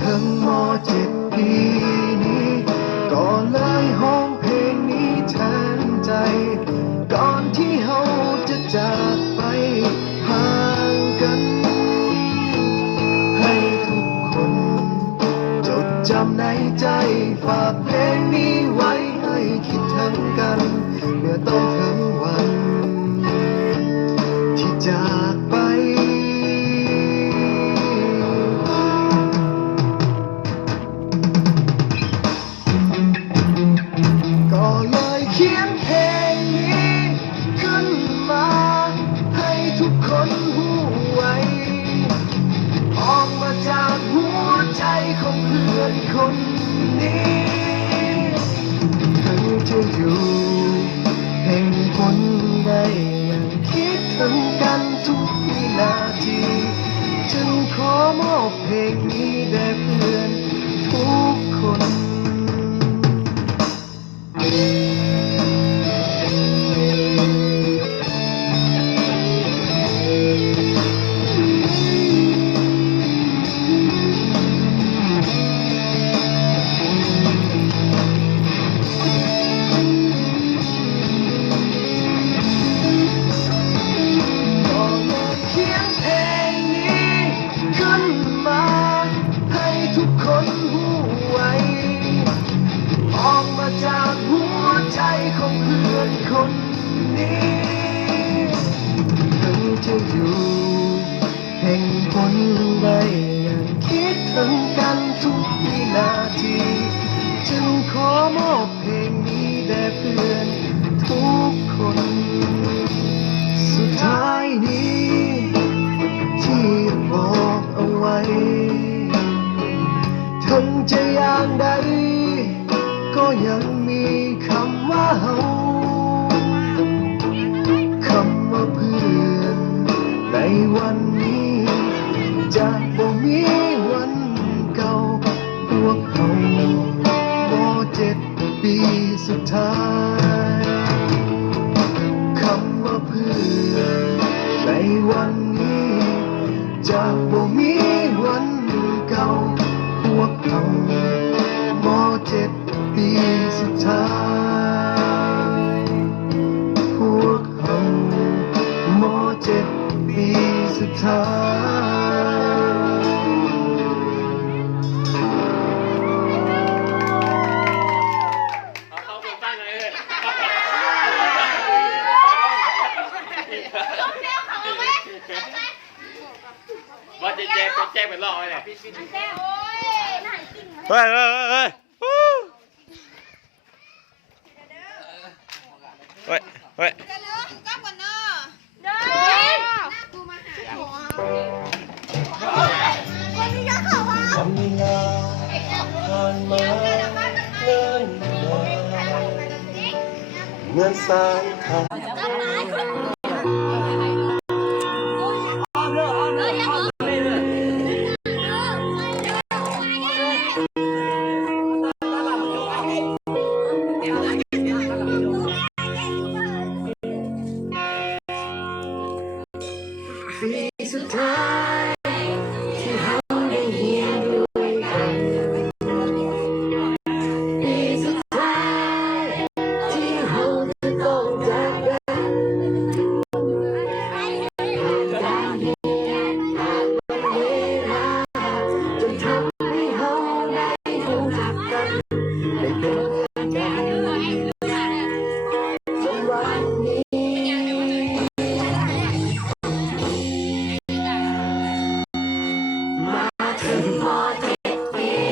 ถึงม.7 ปีนี้ก็เลยห้องเพลงนี้แทนใจก่อนที่เฮาจะจากไปห่างกันให้ทุกคนจดจำในใจฝากเพลงนี้ไว้ให้คิดถึงกันเมื่อต้องถึงวันที่จากไปก็เลยเขียนเพลงนี้ขึ้นมาให้ทุกคนหูไว้ออกมาจากหัวใจของเพื่อนคนนี้ถึงจะอยู่แห่งคนใดยังคิดถึงกันทุกวินาทีจึงขอมอบเพลงนี้แด่เพื่อนทุกคนจากหัวใจของเพื่อนคนนี้ถึงจะอยู่แห่งคนใดยังคิดถึงกันทุกวินาทีจึงขอมอบเพลงนี้แด่เพื่อนทุกคนสุดท้ายนี้ที่บอกเอาไว้ถึงจะอย่างใดก็ยังมีคำว่าเฮาคำว่าเพื่อนในวันนี้จะบ่มีวันเก่าพวกเขาม.7 ปีสุดท้ายคำว่าเพื่อนในวันนี้จะบ่มีวันเก่าพวกเขาม.7 ปีสุดท้ายพวกเขาม.7 ปีสุดท้ายเอาคนตั้งไงเลยว่าจะแจ้งเป็นรอบเลยเนี่ยเฮ้ยเฮ้ยเฮ้ยจะเลิกก็ก่อนเนอะเด้อกูมาหาหัวคนนี้ก็เขาว่าวันเวลาผ่านมาเนิ่นนานเหมือนสาย